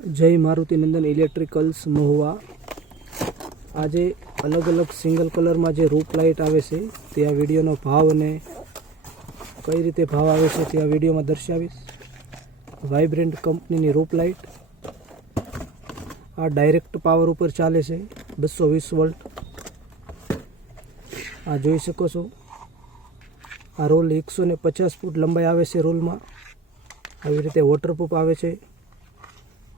जय मारुतिनंदन इलेक्ट्रिकल्स महुआ। आज अलग अलग सिंगल कलर में जो रूप लाइट आवे छे ते आ विडियोनो भाव ने कई रीते भाव आवे छे ते आ विडियो में दर्शावीश। वाइब्रेंट कंपनी रूप लाइट आ डायरेक्ट पावर पर चाले छे 220 वोल्ट। आ जोई शको छो आ रोल 150 फूट लंबाई आवे छे। रोल में આવી રીતે વોટરપ્રૂફ આવે છે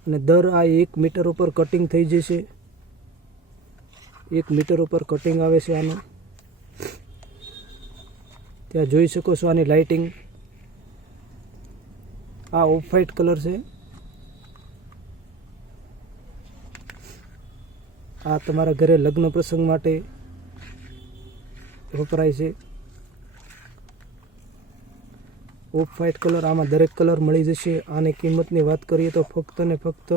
અને દર આ 1 મીટર ઉપર કટિંગ થઈ જશે। 1 મીટર ઉપર કટિંગ આવે છે આનું। ત્યાં જોઈ શકો છો આની લાઇટિંગ। આ ઓફ વ્હાઇટ કલર છે। આ તમારા ઘરે લગ્ન પ્રસંગ માટે વપરાય છે। ऑफ व्हाइट कलर आम दरेक कलर मळी जशे। आनी किंमतनी वात करीए तो फक्त ने फक्त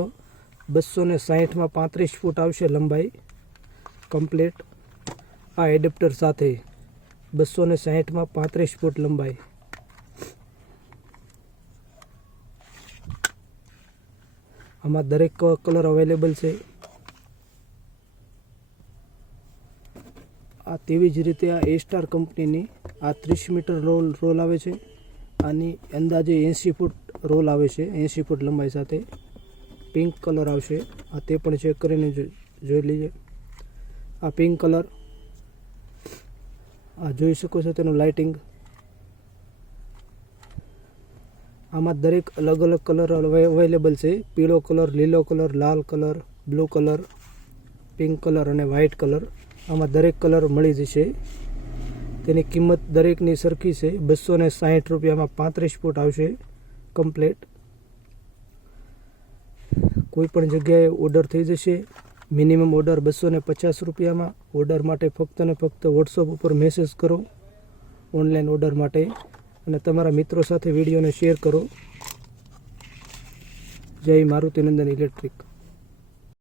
260 में 35 फूट आवशे लंबाई कम्प्लीट। आ एडेप्टर साथे 260 में 35 फूट लंबाई। आमा दरेक कलर अवेलेबल छे। आ तेवी ज रीते आ ए स्टार कंपनी आ 30 मीटर रोल आवे छे। आनी अंदाजे 80 फूट रोल आवे छे। 80 फूट लंबाई साथे पिंक कलर आवशे। आ ते पण चेक करीने जोई लीजे। आ पिंक कलर आ जोई शको छो तेनो लाइटिंग। आमा दरेक अलग अलग कलर अवेलेबल छे। पीळो कलर, लीलो कलर, लाल colour, blue colour, pink colour अने व्हाइट कलर। आमा दरेक कलर मळी जशे। तेनी किंमत दरेकनी सरखी छे। 260 रुपया में 35 फूट आवशे कम्प्लीट। कोईपण जग्याए ऑर्डर थई जशे। मिनिमम ऑर्डर 250 रुपया में। ऑर्डर माटे फक्त ने फक्त व्हाट्सएप पर मेसेज करो ऑनलाइन ऑर्डर माटे अने तमारा मित्रों साथे विडियोने शेर करो। जय मारुतिनंदन इलेक्ट्रिक।